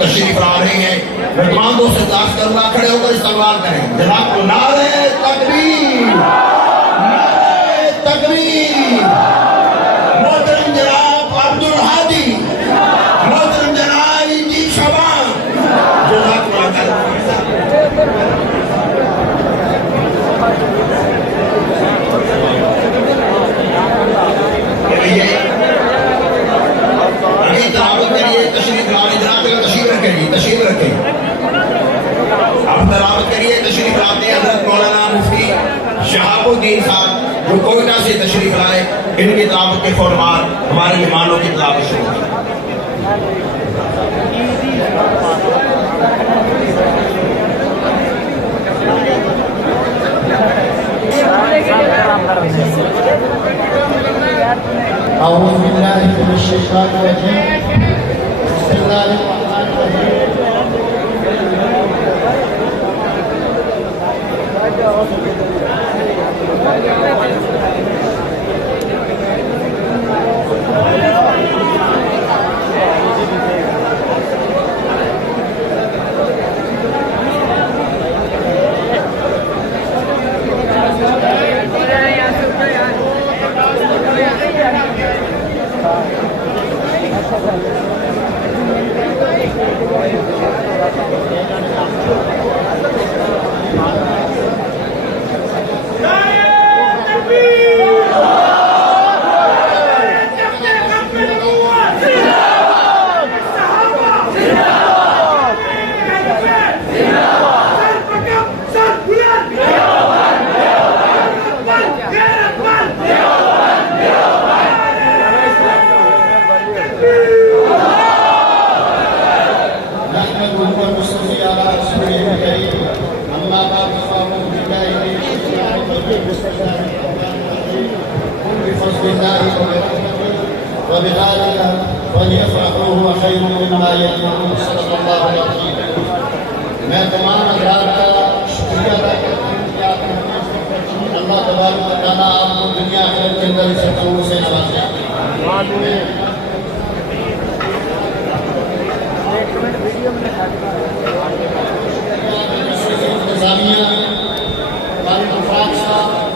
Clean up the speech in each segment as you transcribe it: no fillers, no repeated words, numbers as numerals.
تشریف لا رہے ہیں. میں تمام دوست سے درخواست کروں گا کھڑے ہو کر استقبال کریں. جناب کو نعرہ تکبیر، نعرہ تکبیر. محترم جناب عبدالہادی، محترم جناب جی شبان، جزاک اللہ خیر. ابھی تلاوت کے لیے تشریف لانے جناب کا تشریف رکھیں گی، تشریف رکھیں. اب تلاوت کے لیے تشریف لاتے ہیں حضرت مولانا مفتی شہاب الدین صاحب جو کوئٹہ سے تشریف لائے. ان کی تلاوت کے فوراً بعد ہمارے مہمانوں کی تلاوت شروع ہوگی. أعوذ بالله من الشيطان الرجيم. بسم الله الرحمن الرحيم. وبذلك فليفرحوا هو خير مما يجمعون. صدق اللہ العظیم. میں تمام حضرات کا شکریہ ادا کرتا ہوں کہ آپ نے اللہ تبارک و تعالیٰ آپ کو دنیا آخرت کے اندر اس سکون سے نوازے. انتظامیہ والد افاق صاحب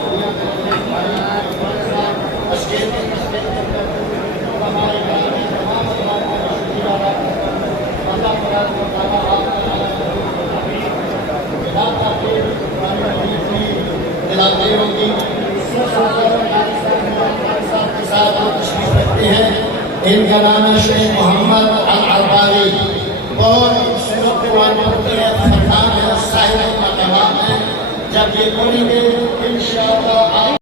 ان کا نام ہے شیخ محمد العرباوی. بہت سرخوان پڑھتے ہیں، فرمان ہے، صاحب مقامات ہیں. جب یہ پڑھیں گے انشاءاللہ